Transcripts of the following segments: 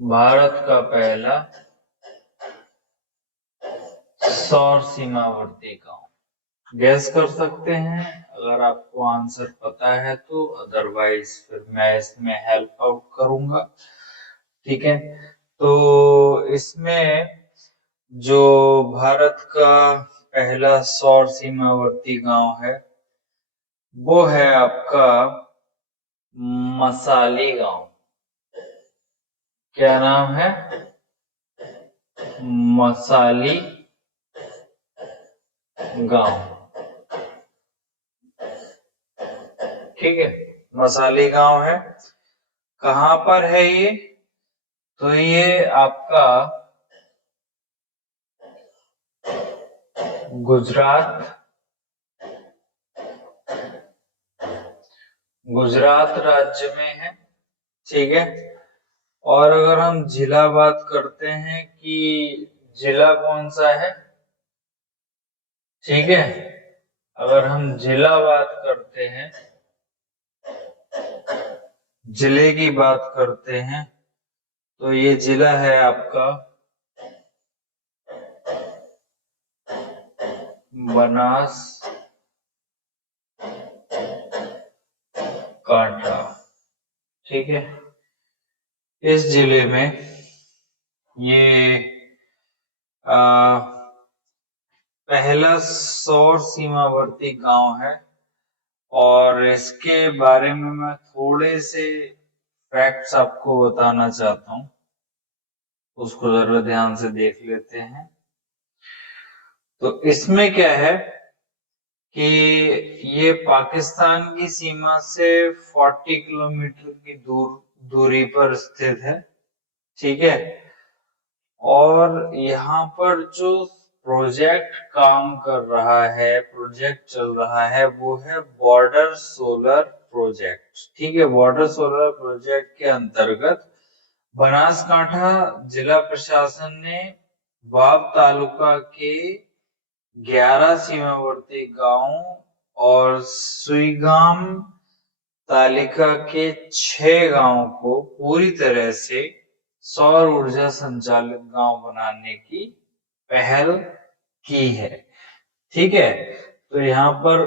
भारत का पहला सौर सीमावर्ती गांव। गैस कर सकते हैं अगर आपको आंसर पता है तो, अदरवाइज फिर मैं इसमें हेल्प आउट करूंगा। ठीक है, तो इसमें जो भारत का पहला सौर सीमावर्ती गांव है वो है आपका मसाली गांव। क्या नाम है? मसाली गांव। ठीक है, मसाली गांव है। कहां पर है ये? तो ये आपका गुजरात राज्य में है। ठीक है, और अगर हम जिला बात करते हैं कि जिला कौन सा है, ठीक है, अगर हम जिला बात करते हैं, जिले की बात करते हैं, तो ये जिला है आपका बनासकांठा। ठीक है, इस जिले में ये पहला सौर सीमावर्ती गांव है। और इसके बारे में मैं थोड़े से फैक्ट्स आपको बताना चाहता हूं, उसको जरा ध्यान से देख लेते हैं। तो इसमें क्या है कि ये पाकिस्तान की सीमा से 40 किलोमीटर की दूरी पर स्थित है। ठीक है, और यहाँ पर जो प्रोजेक्ट काम कर रहा है, प्रोजेक्ट चल रहा है, वो है बॉर्डर सोलर प्रोजेक्ट। ठीक है, बॉर्डर सोलर प्रोजेक्ट के अंतर्गत बनासकांठा जिला प्रशासन ने वाव तालुका के 11 सीमावर्ती गांव और सुईगाम तालिका के 6 गांव को पूरी तरह से सौर ऊर्जा संचालित गांव बनाने की पहल की है। ठीक है, तो यहाँ पर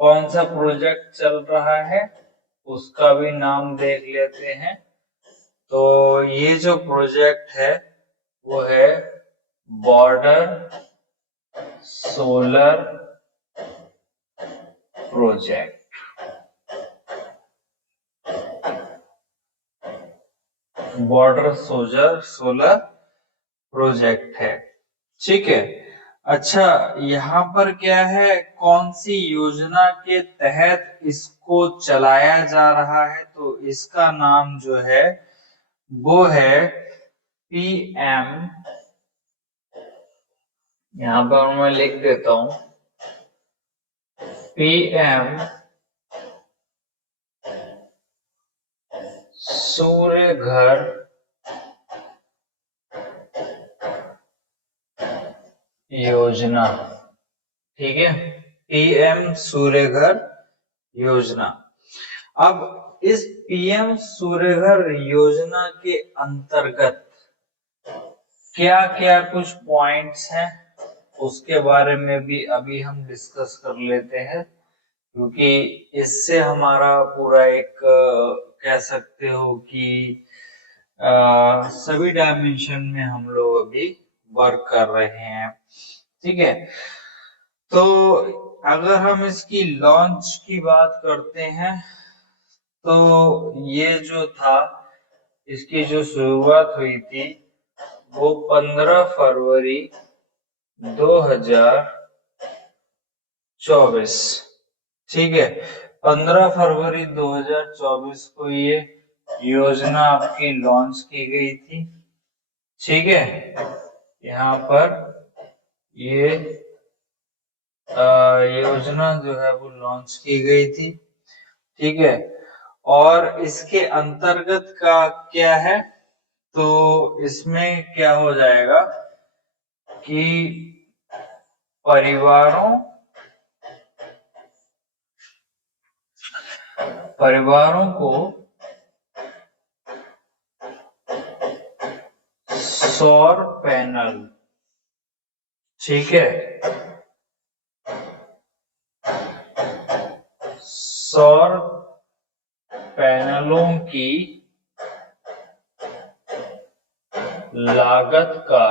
कौन सा प्रोजेक्ट चल रहा है उसका भी नाम देख लेते हैं। तो ये जो प्रोजेक्ट है वो है border solar project. Border solar project है। ठीक है, अच्छा, यहाँ पर क्या है, कौन सी योजना के तहत इसको चलाया जा रहा है? तो इसका नाम जो है वो है पीएम, यहाँ पर मैं लिख देता हूं, पीएम सूर्य घर योजना। ठीक है, पीएम सूर्य घर योजना। अब इस पीएम सूर्य घर योजना के अंतर्गत क्या क्या कुछ पॉइंट्स हैं उसके बारे में भी अभी हम डिस्कस कर लेते हैं, क्योंकि इससे हमारा पूरा एक कह सकते हो कि सभी डायमेंशन में हम लोग अभी वर्क कर रहे हैं। ठीक है, तो अगर हम इसकी लॉन्च की बात करते हैं तो ये जो था, इसकी जो शुरुआत हुई थी वो 15 फरवरी 2024। ठीक है, 15 फरवरी 2024 को ये योजना आपकी लॉन्च की गई थी। ठीक है, यहाँ पर ये योजना जो है वो लॉन्च की गई थी। ठीक है, और इसके अंतर्गत का क्या है, तो इसमें क्या हो जाएगा कि परिवारों को सौर पैनल, ठीक है, सौर पैनलों की लागत का,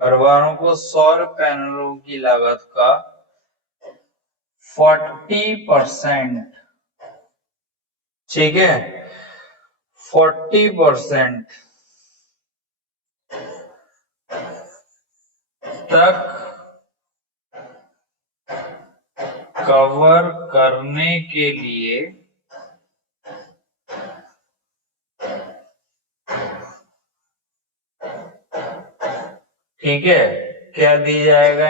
परिवारों को सौर पैनलों की लागत का 40%, ठीक है, 40% तक कवर करने के लिए ठीक है, क्या दी जाएगा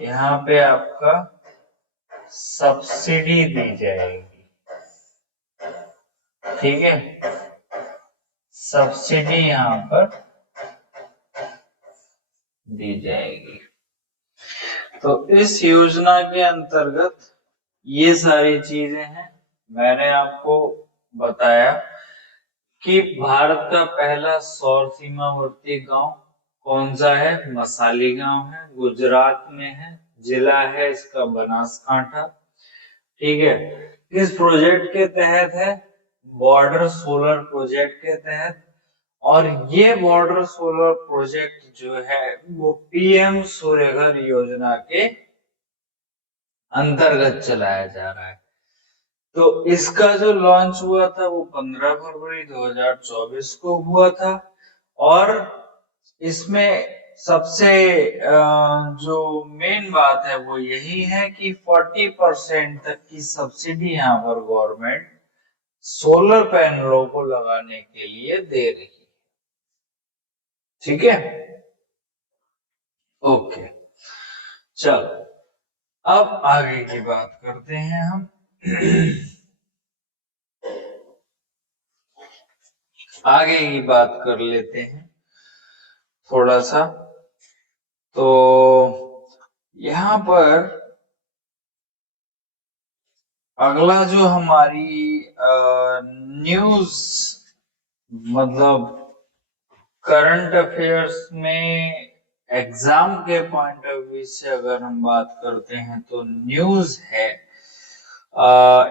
यहाँ पे आपका सब्सिडी दी जाएगी, ठीक है, सब्सिडी यहाँ पर दी जाएगी। तो इस योजना के अंतर्गत ये सारी चीजें हैं। मैंने आपको बताया कि भारत का पहला सौर सीमावर्ती गांव कौन सा है, मसाली गांव है, गुजरात में है, जिला है इसका बनासकांठा, ठीक है। किस प्रोजेक्ट के तहत है, बॉर्डर सोलर प्रोजेक्ट के तहत, और ये बॉर्डर सोलर प्रोजेक्ट जो है वो पीएम सूर्यघर योजना के अंतर्गत चलाया जा रहा है। तो इसका जो लॉन्च हुआ था वो 15 फरवरी 2024 को हुआ था, और इसमें सबसे जो मेन बात है वो यही है कि 40% तक की सब्सिडी यहाँ पर गवर्नमेंट सोलर पैनलों को लगाने के लिए दे रही है, ठीक है, ओके। चलो अब आगे की बात करते हैं हम। आगे की बात कर लेते हैं थोड़ा सा। तो यहाँ पर अगला जो हमारी न्यूज, मतलब करंट अफेयर्स में एग्जाम के पॉइंट ऑफ व्यू से अगर हम बात करते हैं तो न्यूज है,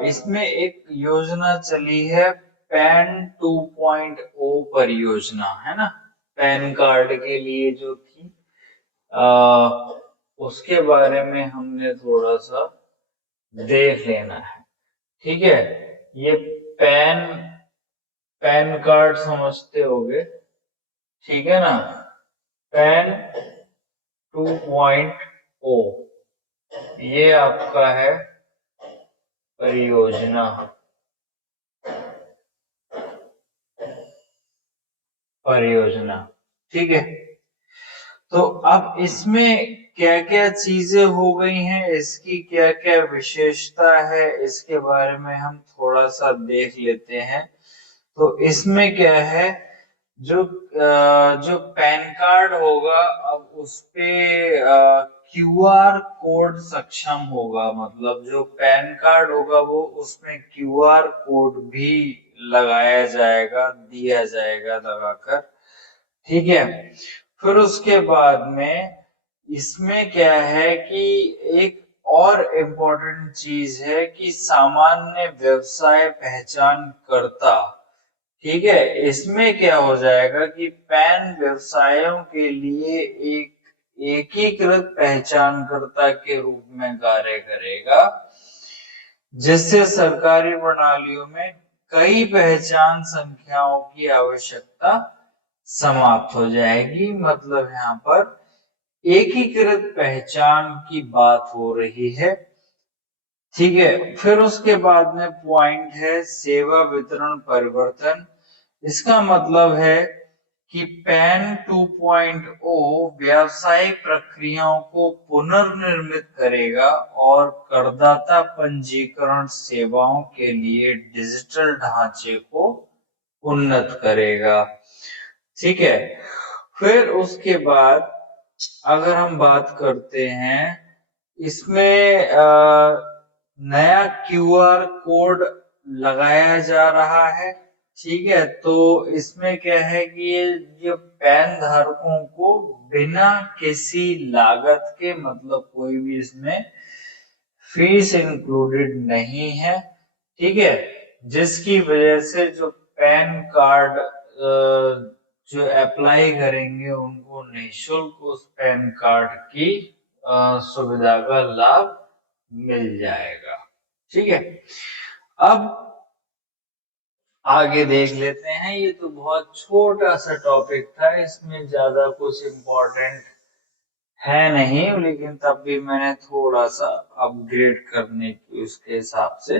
इसमें एक योजना चली है पैन 2.0 परियोजना, है ना, पैन कार्ड के लिए जो थी, उसके बारे में हमने थोड़ा सा देख लेना है, ठीक है। ये पैन कार्ड समझते होगे, ठीक है ना, पैन 2.0 ये आपका है परियोजना, ठीक है। तो अब इसमें क्या क्या चीजें हो गई हैं, इसकी क्या क्या विशेषता है, इसके बारे में हम थोड़ा सा देख लेते हैं। तो इसमें क्या है, जो पैन कार्ड होगा, अब उसपे क्यूआर कोड सक्षम होगा, मतलब जो पैन कार्ड होगा वो उसमें क्यूआर कोड भी लगाया जाएगा, दिया जाएगा लगाकर, ठीक है। फिर उसके बाद में इसमें क्या है कि एक और इम्पोर्टेंट चीज है कि सामान्य व्यवसाय पहचान करता, ठीक है। इसमें क्या हो जाएगा कि पैन व्यवसायों के लिए एक एकीकृत पहचानकर्ता के रूप में कार्य करेगा, जिससे सरकारी प्रणालियों में कई पहचान संख्याओं की आवश्यकता समाप्त हो जाएगी। मतलब यहाँ पर एकीकृत पहचान की बात हो रही है, ठीक है। फिर उसके बाद में पॉइंट है सेवा वितरण परिवर्तन। इसका मतलब है कि पैन 2.0 व्यावसायिक प्रक्रियाओं को पुनर्निर्मित करेगा और करदाता पंजीकरण सेवाओं के लिए डिजिटल ढांचे को उन्नत करेगा, ठीक है। फिर उसके बाद अगर हम बात करते हैं, इसमें नया क्यूआर कोड लगाया जा रहा है, ठीक है, तो इसमें क्या है कि ये पैन धारकों को बिना किसी लागत के, मतलब कोई भी इसमें फीस इंक्लूडेड नहीं है, ठीक है, जिसकी वजह से जो पैन कार्ड जो अप्लाई करेंगे उनको निःशुल्क उस पैन कार्ड की सुविधा का लाभ मिल जाएगा। ठीक है, अब आगे देख लेते हैं। ये तो बहुत छोटा सा टॉपिक था, इसमें ज्यादा कुछ इम्पोर्टेंट है नहीं, लेकिन तब भी मैंने थोड़ा सा अपग्रेड करने की उसके हिसाब से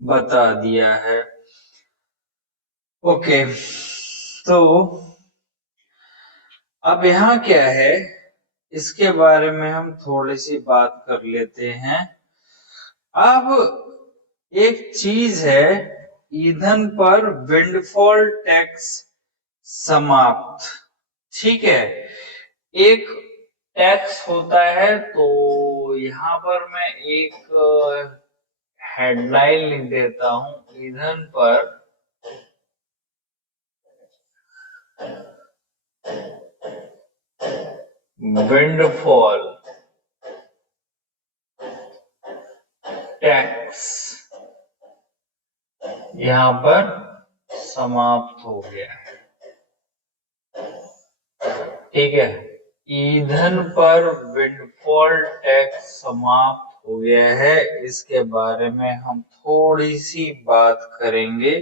बता दिया है। ओके, तो अब यहाँ क्या है इसके बारे में हम थोड़ी सी बात कर लेते हैं। अब एक चीज है, ईंधन पर विंडफॉल टैक्स समाप्त। ठीक है, एक टैक्स होता है, तो यहाँ पर मैं एक हेडलाइन लिख देता हूं, ईंधन पर विंडफॉल टैक्स यहां पर समाप्त हो गया है। ठीक है, ईंधन पर विंडफॉल टैक्स समाप्त हो गया है, इसके बारे में हम थोड़ी सी बात करेंगे।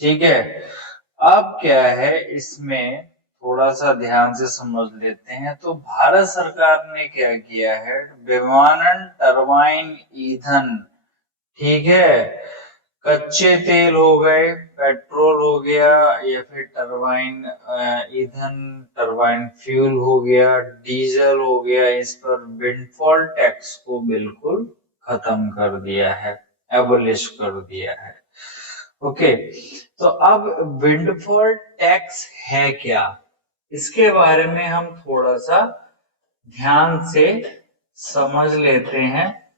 ठीक है, अब क्या है इसमें थोड़ा सा ध्यान से समझ लेते हैं। तो भारत सरकार ने क्या किया है, विमानन टरबाइन ईंधन, ठीक है, कच्चे तेल हो गए, पेट्रोल हो गया, या फिर टरबाइन ईंधन, टरबाइन फ्यूल हो गया, डीजल हो गया, इस पर विंडफॉल टैक्स को बिल्कुल खत्म कर दिया है, एबोलिश कर दिया है। ओके, तो अब विंडफॉल टैक्स है क्या, इसके बारे में हम थोड़ा सा ध्यान से समझ लेते हैं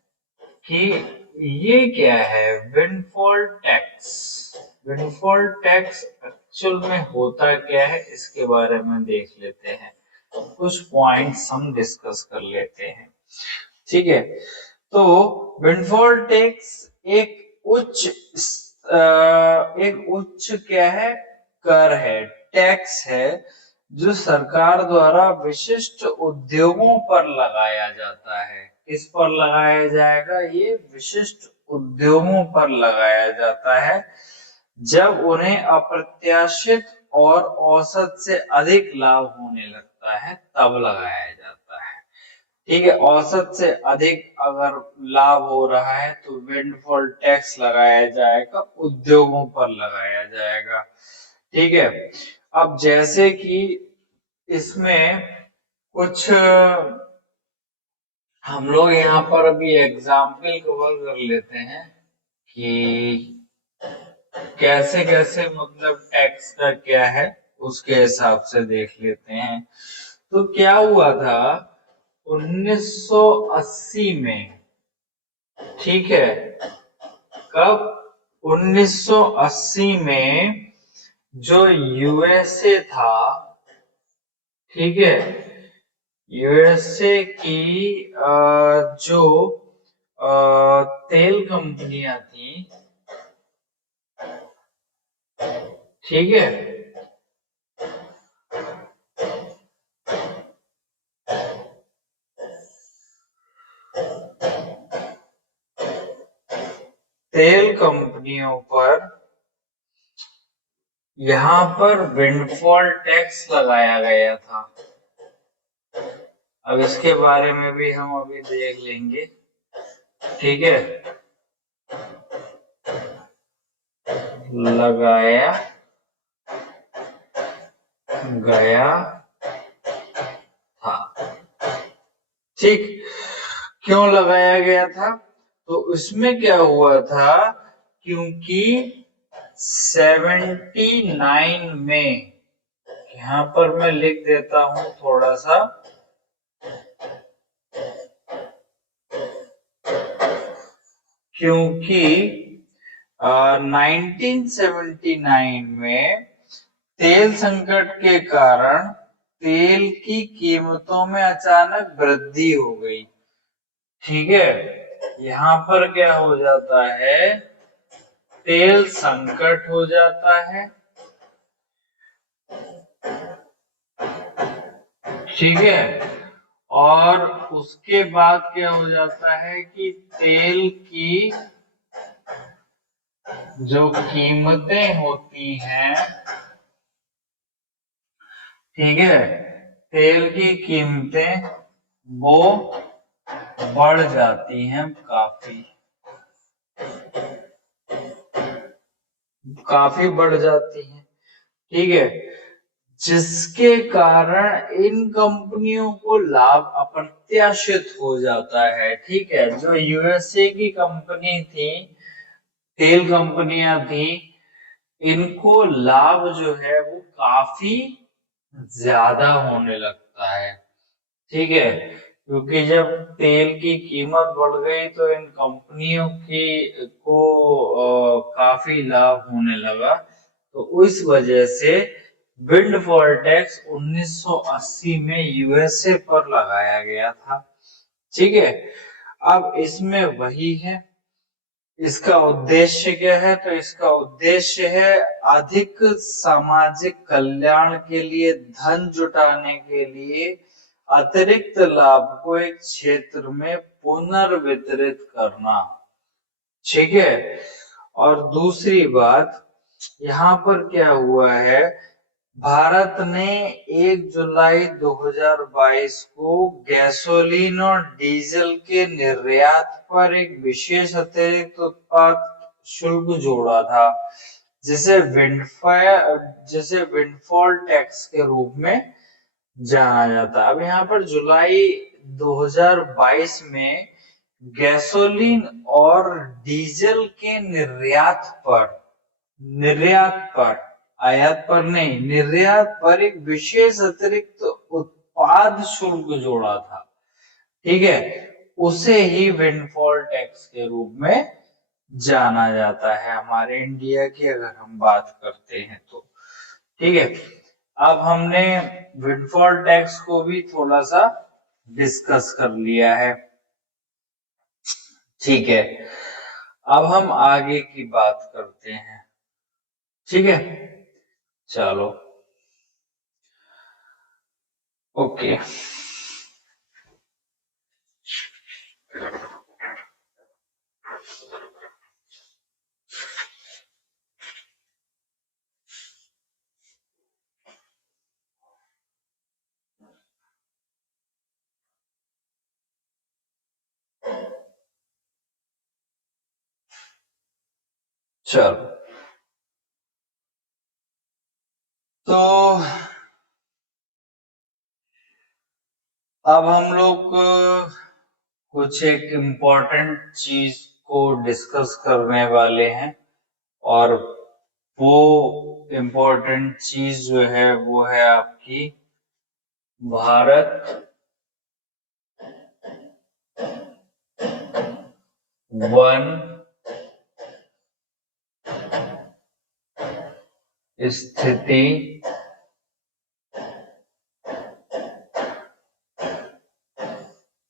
कि ये क्या है windfall tax. Windfall tax actual में होता क्या है, इसके बारे में देख लेते हैं, कुछ पॉइंट्स हम डिस्कस कर लेते हैं। ठीक है, तो विंडफॉल टैक्स एक उच्च क्या है, कर है, टैक्स है, जो सरकार द्वारा विशिष्ट उद्योगों पर लगाया जाता है। किस पर लगाया जाएगा, ये विशिष्ट उद्योगों पर लगाया जाता है, जब उन्हें अप्रत्याशित और औसत से अधिक लाभ होने लगता है तब लगाया जाता है। ठीक है, औसत से अधिक अगर लाभ हो रहा है तो विंडफॉल टैक्स लगाया जाएगा, उद्योगों पर लगाया जाएगा। ठीक है, अब जैसे कि इसमें कुछ हम लोग यहाँ पर अभी एग्जाम्पल कवर कर लेते हैं कि कैसे कैसे मतलब टैक्स का क्या है, उसके हिसाब से देख लेते हैं। तो क्या हुआ था 1980 में, ठीक है, कब 1980 में जो यूएसए था, ठीक है, यूएसए की जो तेल कंपनियां थी, ठीक है, तेल कंपनियों पर यहां पर विंडफॉल टैक्स लगाया गया था। अब इसके बारे में भी हम अभी देख लेंगे। ठीक है, लगाया गया था। ठीक, क्यों लगाया गया था, तो उसमें क्या हुआ था, क्योंकि 79 में, यहां पर मैं लिख देता हूं थोड़ा सा, क्योंकि 1979 में तेल संकट के कारण तेल की कीमतों में अचानक वृद्धि हो गई। ठीक है, यहाँ पर क्या हो जाता है, तेल संकट हो जाता है। ठीक है, और उसके बाद क्या हो जाता है कि तेल की जो कीमतें होती हैं, ठीक है, तेल की कीमतें वो बढ़ जाती हैं, काफी बढ़ जाती हैं। ठीक है, जिसके कारण इन कंपनियों को लाभ अप्रत्याशित हो जाता है। ठीक है, जो यूएसए की कंपनी थी, तेल कंपनियां थी, इनको लाभ जो है वो काफी ज्यादा होने लगता है। ठीक है, क्योंकि जब तेल की कीमत बढ़ गई तो इन कंपनियों की को काफी लाभ होने लगा। तो उस वजह से विंडफॉल टैक्स 1980 में यूएसए पर लगाया गया था। ठीक है, अब इसमें वही है, इसका उद्देश्य क्या है, तो इसका उद्देश्य है अधिक सामाजिक कल्याण के लिए, धन जुटाने के लिए अतिरिक्त लाभ को एक क्षेत्र में पुनर्वितरित करना। ठीक है, और दूसरी बात यहाँ पर क्या हुआ है, भारत ने 1 जुलाई 2022 को गैसोलीन और डीजल के निर्यात पर एक विशेष अतिरिक्त उत्पाद शुल्क जोड़ा था, जिसे विंडफॉल टैक्स के रूप में जाना जाता है। अब यहाँ पर जुलाई 2022 में गैसोलीन और डीजल के निर्यात पर, आयात पर नहीं, निर्यात पर एक विशेष अतिरिक्त उत्पाद शुल्क जोड़ा था। ठीक है, उसे ही विंडफॉल टैक्स के रूप में जाना जाता है हमारे इंडिया की, अगर हम बात करते हैं तो। ठीक है, अब हमने विंडफॉल टैक्स को भी थोड़ा सा डिस्कस कर लिया है। ठीक है, अब हम आगे की बात करते हैं। ठीक है, चलो, ओके। चलो, तो अब हम लोग कुछ एक इम्पोर्टेंट चीज को डिस्कस करने वाले हैं, और वो इम्पोर्टेंट चीज जो है वो है आपकी भारत वन स्थिति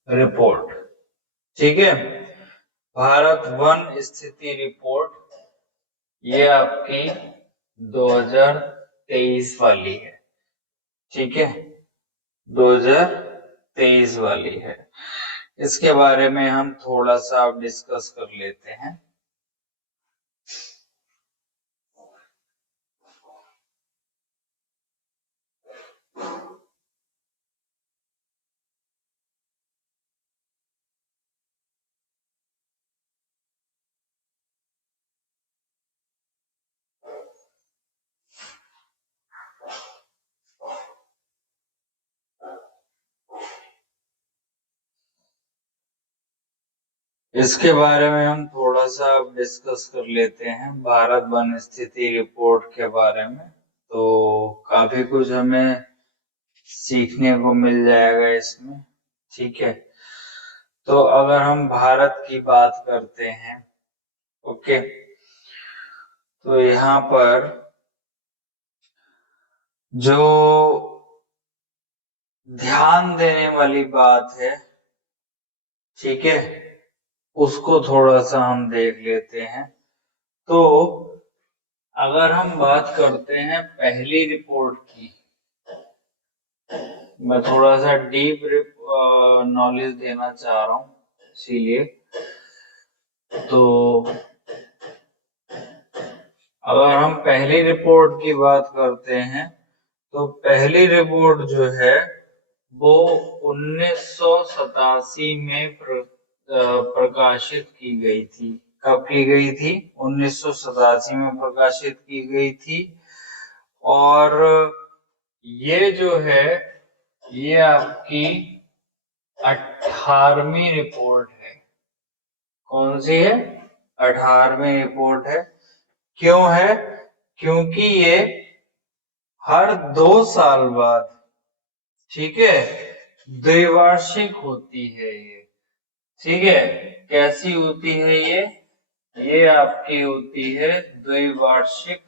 रिपोर्ट। ठीक है, भारत वन स्थिति रिपोर्ट, ये आपकी 2023 वाली है। ठीक है, 2023 वाली है। इसके बारे में हम थोड़ा सा अब डिस्कस कर लेते हैं। इसके बारे में हम थोड़ा सा अब डिस्कस कर लेते हैं, भारत वन स्थिति रिपोर्ट के बारे में। तो काफी कुछ हमें सीखने को मिल जाएगा इसमें। ठीक है, तो अगर हम भारत की बात करते हैं, ओके, तो यहाँ पर जो ध्यान देने वाली बात है, ठीक है, उसको थोड़ा सा हम देख लेते हैं। तो अगर हम बात करते हैं पहली रिपोर्ट की, मैं थोड़ा सा डीप नॉलेज देना चाह रहा हूँ, इसीलिए तो अगर हम पहली रिपोर्ट की बात करते हैं तो पहली रिपोर्ट जो है वो 1987 में प्रकाशित की गई थी। कब की गई थी? 1987 में प्रकाशित की गई थी। और ये जो है ये आपकी 18वीं रिपोर्ट है। कौन सी है? 18वीं रिपोर्ट है। क्यों है? क्योंकि ये हर 2 साल बाद, ठीक है, द्विवार्षिक होती है ये, ठीक है। कैसी होती है ये आपकी होती है द्विवार्षिक,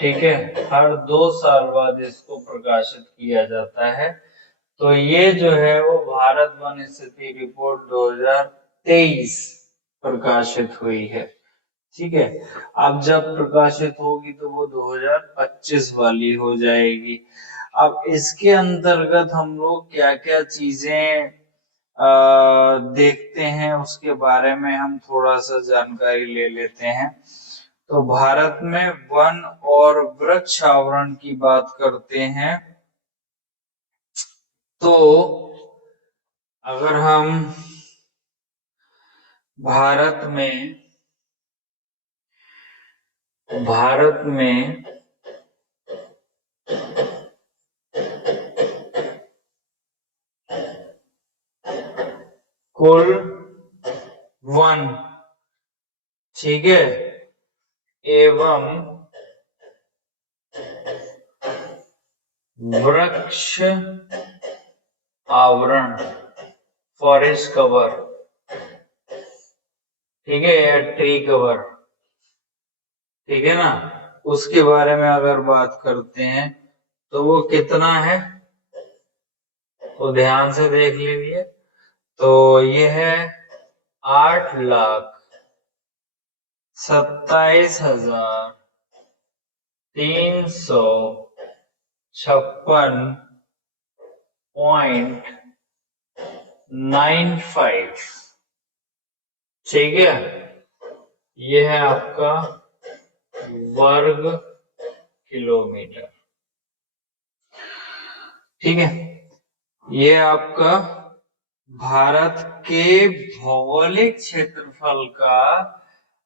ठीक है। हर 2 साल बाद इसको प्रकाशित किया जाता है। तो ये जो है वो भारत वन स्थिति रिपोर्ट 2023 प्रकाशित हुई है, ठीक है। अब जब प्रकाशित होगी तो वो 2025 वाली हो जाएगी। अब इसके अंतर्गत हम लोग क्या क्या चीजें देखते हैं उसके बारे में हम थोड़ा सा जानकारी ले लेते हैं। तो भारत में वन और वृक्ष आवरण की बात करते हैं तो अगर हम भारत में कुल वन, ठीक है, एवं वृक्ष आवरण, फॉरेस्ट कवर, ठीक है, या ट्री कवर, ठीक है ना, उसके बारे में अगर बात करते हैं तो वो कितना है तो ध्यान से देख लीजिए। तो ये है 8,27,356.95, ठीक है। ये है आपका वर्ग किलोमीटर, ठीक है। ये आपका भारत के भौगोलिक क्षेत्रफल का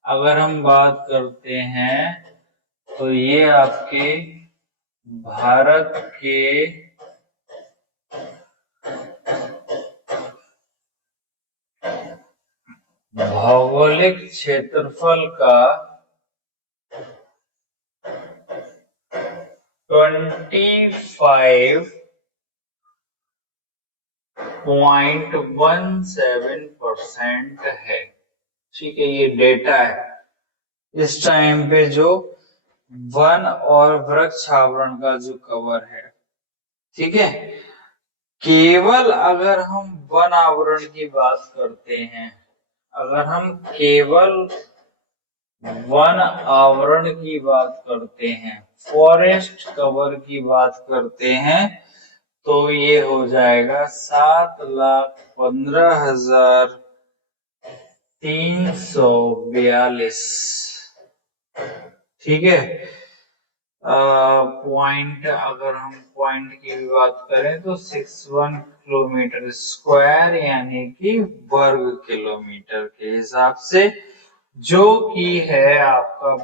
अगर हम बात करते हैं तो ये आपके भारत के भौगोलिक क्षेत्रफल का 25.17% है, ठीक है। ये डेटा है इस टाइम पे जो वन और वृक्ष आवरण का जो कवर है, ठीक है। केवल अगर हम वन आवरण की बात करते हैं, अगर हम केवल वन आवरण की बात करते हैं, फॉरेस्ट कवर की बात करते हैं, तो ये हो जाएगा 7,15,342, ठीक है। पॉइंट, अगर हम पॉइंट की भी बात करें तो 61 किलोमीटर स्क्वायर, यानी कि वर्ग किलोमीटर के हिसाब से, जो कि है आपका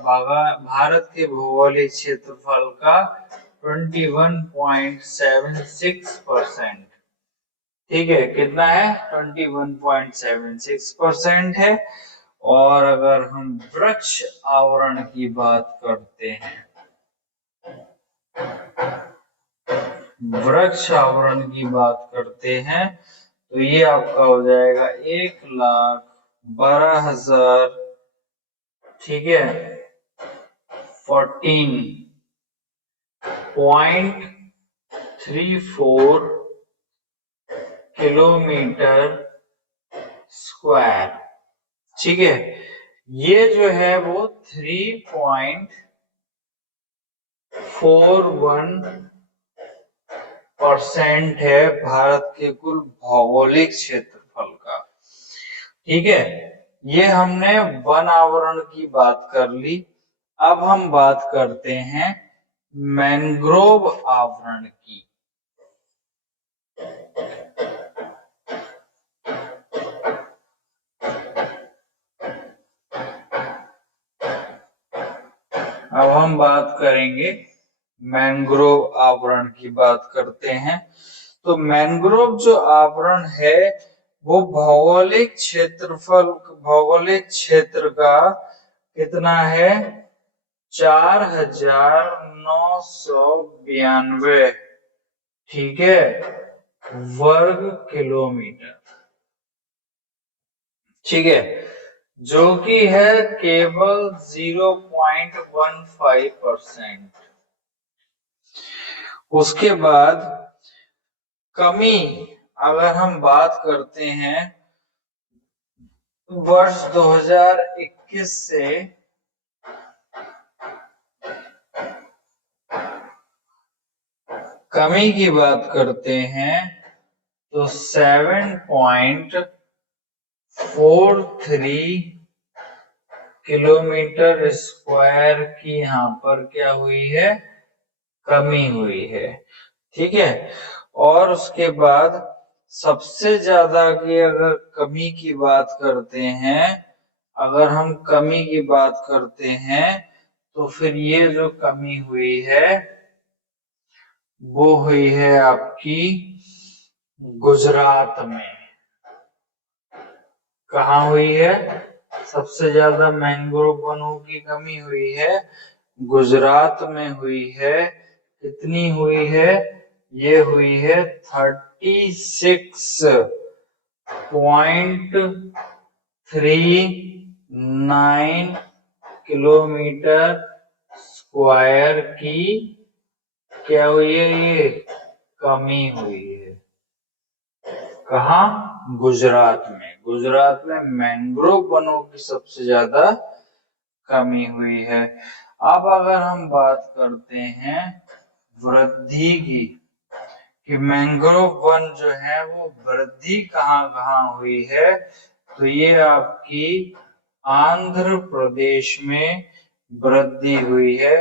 भारत के भौगोलिक क्षेत्रफल का 21.76%, ठीक है। कितना है? 21.76% है। और अगर हम वृक्ष आवरण की बात करते हैं, वृक्ष आवरण की बात करते हैं तो ये आपका हो जाएगा 1,12,000, ठीक है, 14.34 किलोमीटर स्क्वायर। ठीक है, ये जो है वो 3.41% है भारत के कुल भौगोलिक क्षेत्रफल का। ठीक है, ये हमने वन आवरण की बात कर ली। अब हम बात करते हैं मैंग्रोव आवरण की। अब हम बात करेंगे मैंग्रोव आवरण की, बात करते हैं। तो मैंग्रोव जो आवरण है वो भौगोलिक क्षेत्र का कितना है? 4992, ठीक है, वर्ग किलोमीटर। ठीक है, जो कि है केवल 0.15%। उसके बाद कमी अगर हम बात करते हैं वर्ष 2021 से कमी की बात करते हैं तो 7.43 किलोमीटर स्क्वायर की यहाँ पर क्या हुई है? कमी हुई है। ठीक है, और उसके बाद सबसे ज्यादा की अगर कमी की बात करते हैं, अगर हम कमी की बात करते हैं तो फिर ये जो कमी हुई है वो हुई है आपकी गुजरात में। कहाँ हुई है? सबसे ज्यादा मैंग्रोव वनों की कमी हुई है गुजरात में हुई है। कितनी हुई है? ये हुई है 36.39 किलोमीटर स्क्वायर की क्या हुई है? ये कमी हुई है। कहा? गुजरात में। गुजरात में मैंग्रोव वनों की सबसे ज्यादा कमी हुई है। अब अगर हम बात करते हैं वृद्धि की, कि मैंग्रोव वन जो है वो वृद्धि कहाँ कहाँ हुई है, तो ये आपकी आंध्र प्रदेश में वृद्धि हुई है।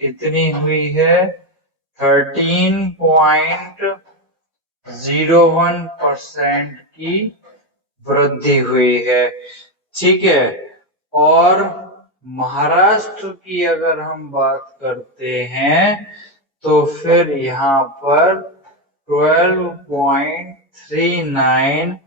कितनी हुई है? 13.01% की वृद्धि हुई है। ठीक है, और महाराष्ट्र की अगर हम बात करते हैं तो फिर यहाँ पर 12.39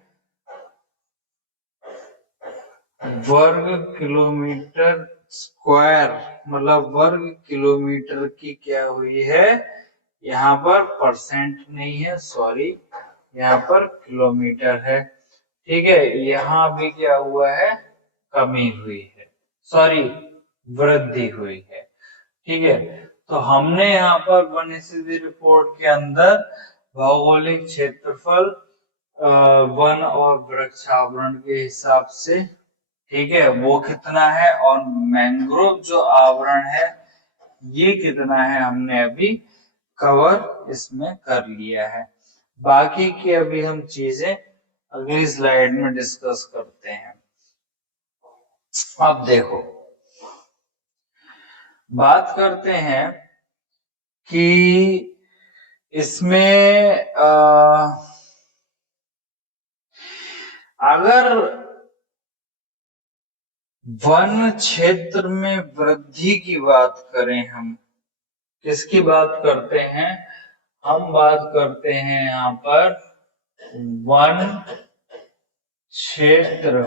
वर्ग किलोमीटर स्क्वायर, मतलब वर्ग किलोमीटर की क्या हुई है? यहाँ पर परसेंट नहीं है, सॉरी, यहाँ पर किलोमीटर है। ठीक है, यहाँ भी क्या हुआ है? कमी हुई है, सॉरी, वृद्धि हुई है। ठीक है, तो हमने यहाँ पर वन स्थिति रिपोर्ट के अंदर भौगोलिक क्षेत्रफल, वन और वृक्षावरण के हिसाब से, ठीक है, वो कितना है, और मैंग्रोव जो आवरण है ये कितना है, हमने अभी कवर इसमें कर लिया है। बाकी की अभी हम चीजें अगली स्लाइड में डिस्कस करते हैं। अब देखो, बात करते हैं कि इसमें अगर वन क्षेत्र में वृद्धि की बात करें, हम किसकी बात करते हैं? हम बात करते हैं यहाँ पर वन क्षेत्र,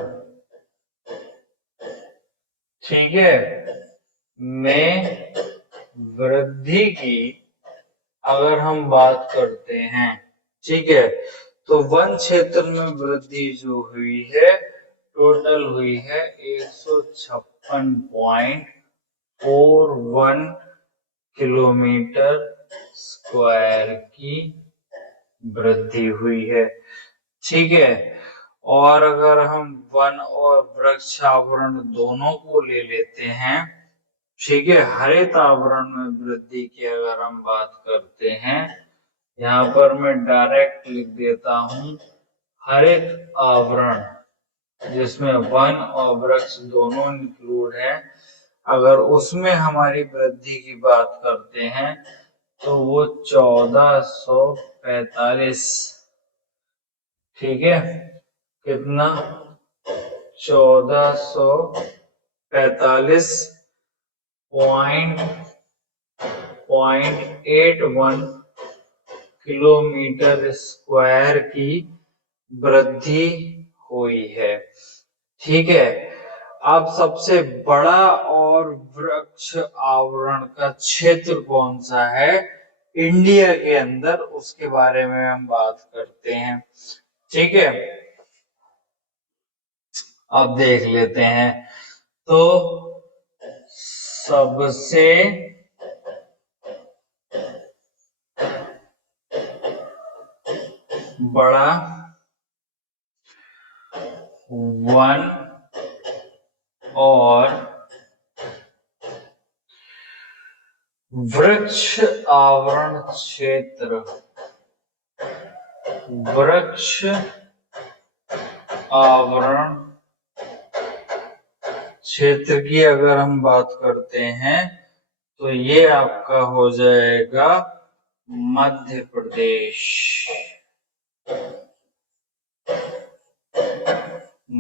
ठीक है, में वृद्धि की अगर हम बात करते हैं, ठीक है, तो वन क्षेत्र में वृद्धि जो हुई है टोटल हुई है 156.48 0.41 किलोमीटर स्क्वायर की वृद्धि हुई है। ठीक है, और अगर हम वन और वृक्ष आवरण दोनों को ले लेते हैं, ठीक है, हरित आवरण में वृद्धि की अगर हम बात करते हैं, यहाँ पर मैं डायरेक्ट लिख देता हूं हरित आवरण, जिसमें वन और वृक्ष दोनों इंक्लूड है। अगर उसमें हमारी वृद्धि की बात करते हैं तो वो 1445, ठीक है, कितना, 1445.81 किलोमीटर स्क्वायर की वृद्धि हुई है। ठीक है, अब सबसे बड़ा और वृक्ष आवरण का क्षेत्र कौन सा है इंडिया के अंदर, उसके बारे में हम बात करते हैं। ठीक है, अब देख लेते हैं। तो सबसे बड़ा वन और वृक्ष आवरण क्षेत्र, वृक्ष आवरण क्षेत्र की अगर हम बात करते हैं तो ये आपका हो जाएगा मध्य प्रदेश।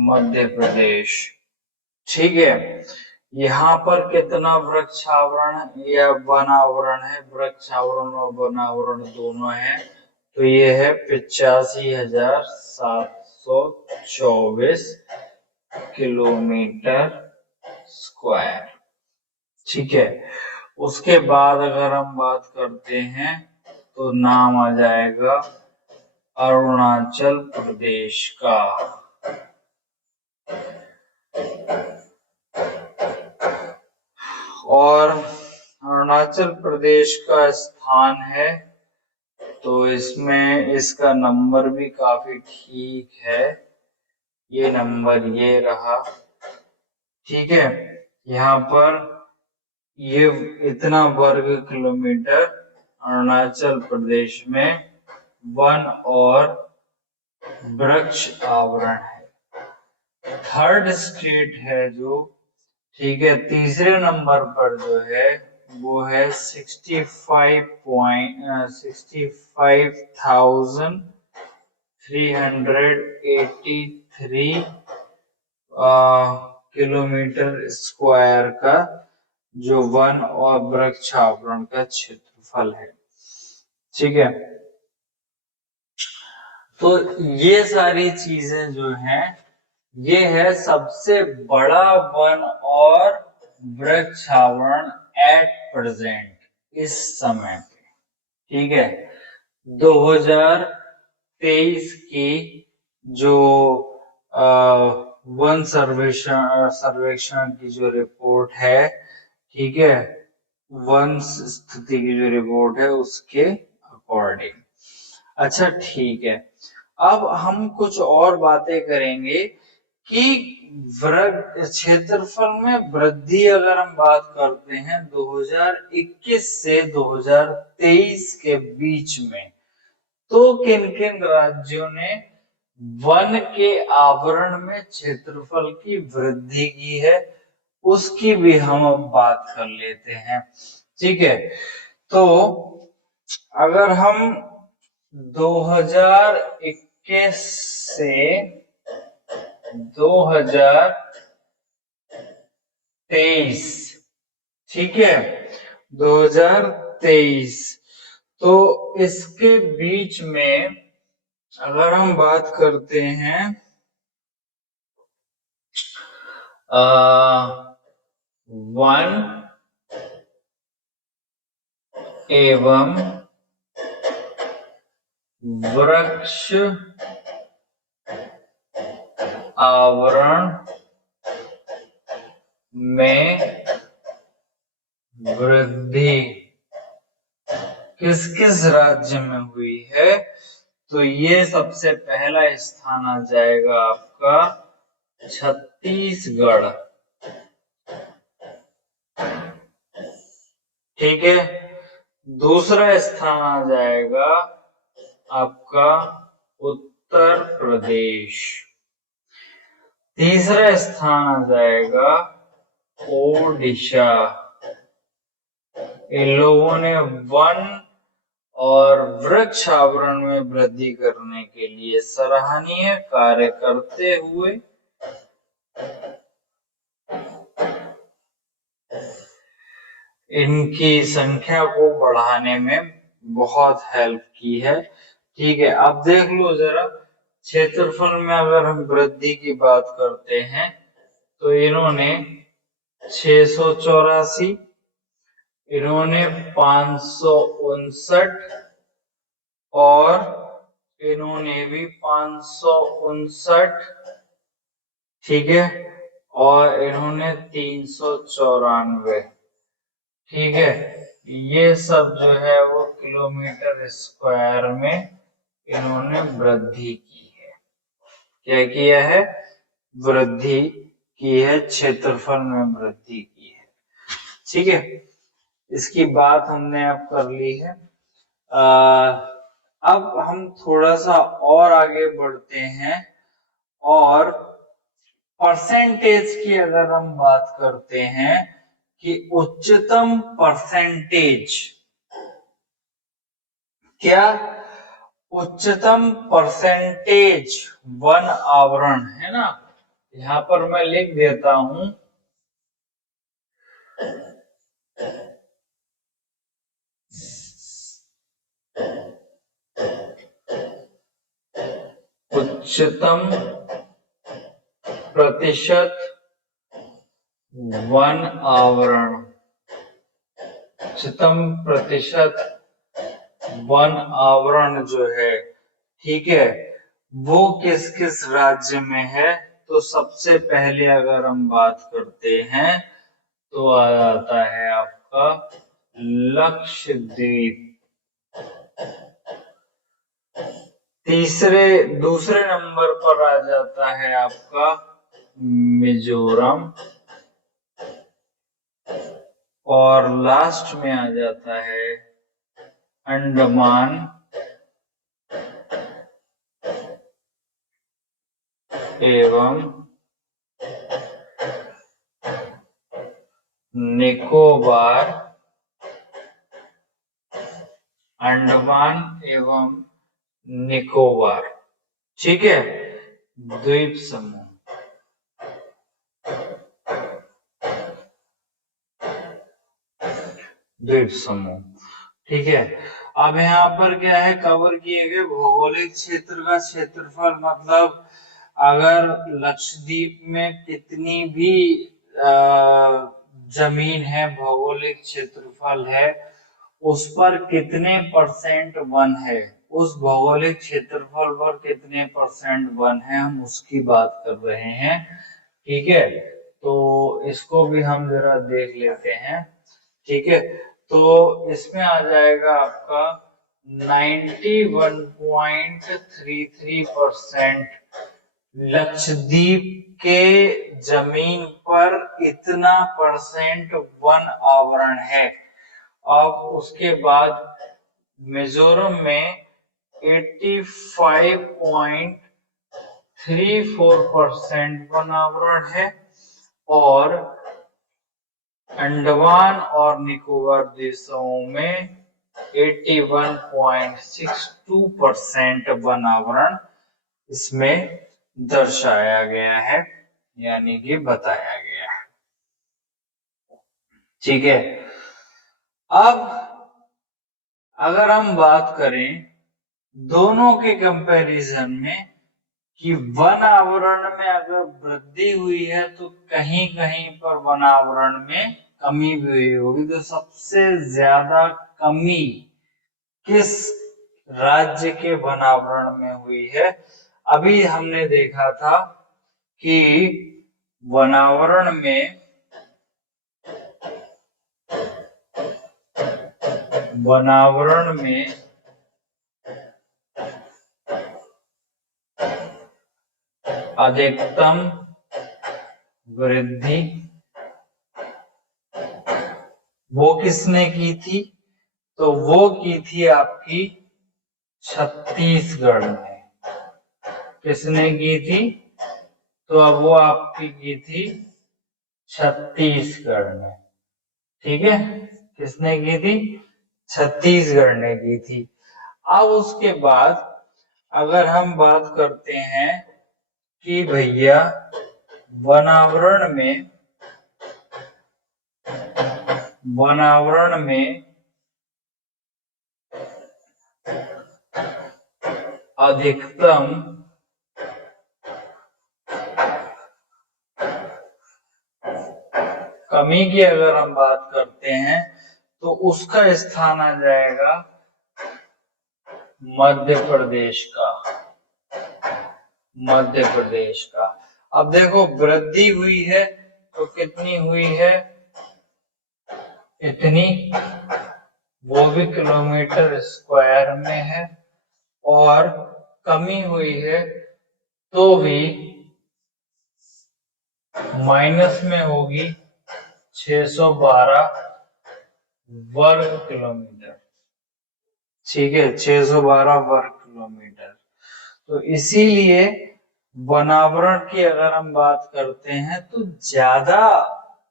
मध्य प्रदेश, ठीक है। यहाँ पर कितना वृक्ष आवरण या वन आवरण है, वृक्ष आवरण और वन आवरण दोनों है, तो ये है 85,724 किलोमीटर स्क्वायर। ठीक है, उसके बाद अगर हम बात करते हैं तो नाम आ जाएगा अरुणाचल प्रदेश का। और अरुणाचल प्रदेश का स्थान है, तो इसमें इसका नंबर भी काफी ठीक है, ये नंबर ये रहा। ठीक है, यहाँ पर ये इतना वर्ग किलोमीटर अरुणाचल प्रदेश में वन और वृक्ष आवरण है। थर्ड स्टेट है जो, ठीक है, तीसरे नंबर पर जो है वो है 65,383 किलोमीटर स्क्वायर का जो वन और वृक्ष आवरण का क्षेत्रफल है। ठीक है, तो ये सारी चीजें जो हैं, ये है सबसे बड़ा वन और वृक्ष आवरण एट प्रेजेंट, इस समय पे। ठीक है, 2023 की जो वन सर्वेक्षण की जो रिपोर्ट है, ठीक है, वन स्थिति की जो रिपोर्ट है उसके अकॉर्डिंग। अच्छा, ठीक है, अब हम कुछ और बातें करेंगे कि क्षेत्रफल में वृद्धि अगर हम बात करते हैं 2021 से 2023 के बीच में, तो किन किन राज्यों ने वन के आवरण में क्षेत्रफल की वृद्धि की है, उसकी भी हम अब बात कर लेते हैं। ठीक है, तो अगर हम 2021 से 2023, ठीक है, 2023, तो इसके बीच में अगर हम बात करते हैं वन एवं वृक्ष आवरण में वृद्धि किस किस राज्य में हुई है, तो ये सबसे पहला स्थान आ जाएगा आपका छत्तीसगढ़। ठीक है, दूसरा स्थान आ जाएगा आपका उत्तर प्रदेश। तीसरा स्थान आ जाएगा ओडिशा। इन लोगों ने वन और वृक्ष आवरण में वृद्धि करने के लिए सराहनीय कार्य करते हुए इनकी संख्या को बढ़ाने में बहुत हेल्प की है। ठीक है, अब देख लो जरा, क्षेत्रफल में अगर हम वृद्धि की बात करते हैं तो इन्होंने 684, इन्होंने 559 और इन्होंने भी 559, ठीक है, और इन्होंने 394। ठीक है, ये सब जो है वो किलोमीटर स्क्वायर में इन्होंने वृद्धि की है। क्या किया है? वृद्धि की है, क्षेत्रफल में वृद्धि की है। ठीक है, इसकी बात हमने अब कर ली है। अब हम थोड़ा सा और आगे बढ़ते हैं और परसेंटेज की अगर हम बात करते हैं कि उच्चतम परसेंटेज, क्या उच्चतम परसेंटेज वन आवरण है ना, यहां पर मैं लिख देता हूं उच्चतम प्रतिशत वन आवरण, उच्चतम प्रतिशत वन आवरण जो है, ठीक है, वो किस किस राज्य में है, तो सबसे पहले अगर हम बात करते हैं तो आ जाता है आपका लक्षद्वीप। दूसरे नंबर पर आ जाता है आपका मिजोरम और लास्ट में आ जाता है अंडमान एवं निकोबार, अंडमान एवं निकोबार। ठीक है, द्वीप समूह। द्वीप समूह, ठीक है। अब यहाँ पर क्या है, कवर किए गए भौगोलिक क्षेत्र का क्षेत्रफल, मतलब अगर लक्षद्वीप में कितनी भी जमीन है, भौगोलिक क्षेत्रफल है, उस पर कितने परसेंट वन है, उस भौगोलिक क्षेत्रफल पर कितने परसेंट वन है, हम उसकी बात कर रहे हैं। ठीक है, तो इसको भी हम जरा देख लेते हैं। ठीक है, तो इसमें आ जाएगा आपका 91.33% लक्षद्वीप के जमीन पर इतना परसेंट वन आवरण है। अब उसके बाद मिजोरम में 85.34% वन आवरण है और अंडमान और निकोबार देशों में 81.62% वन आवरण इसमें दर्शाया गया है, यानी कि बताया गया है। ठीक है, अब अगर हम बात करें दोनों के कंपैरिजन में कि वन आवरण में अगर वृद्धि हुई है तो कहीं कहीं पर वन आवरण में कमी भी हुई होगी, तो सबसे ज्यादा कमी किस राज्य के वन आवरण में हुई है? अभी हमने देखा था कि वनावरण में बनावरण में अधिकतम वृद्धि वो किसने की थी? तो वो की थी आपकी छत्तीसगढ़ ने। किसने की थी? तो अब वो आपकी की थी छत्तीसगढ़ ने। ठीक है, किसने की थी? छत्तीसगढ़ ने की थी। अब उसके बाद अगर हम बात करते हैं कि भैया बनावरण में अधिकतम कमी की अगर हम बात करते हैं तो उसका स्थान आ जाएगा मध्य प्रदेश का। मध्य प्रदेश का। अब देखो वृद्धि हुई है तो कितनी हुई है? इतनी, वो भी किलोमीटर स्क्वायर में है। और कमी हुई है तो भी माइनस में होगी, 612 वर्ग किलोमीटर। ठीक है, 612 वर्ग किलोमीटर। तो इसीलिए बनावरण की अगर हम बात करते हैं तो ज्यादा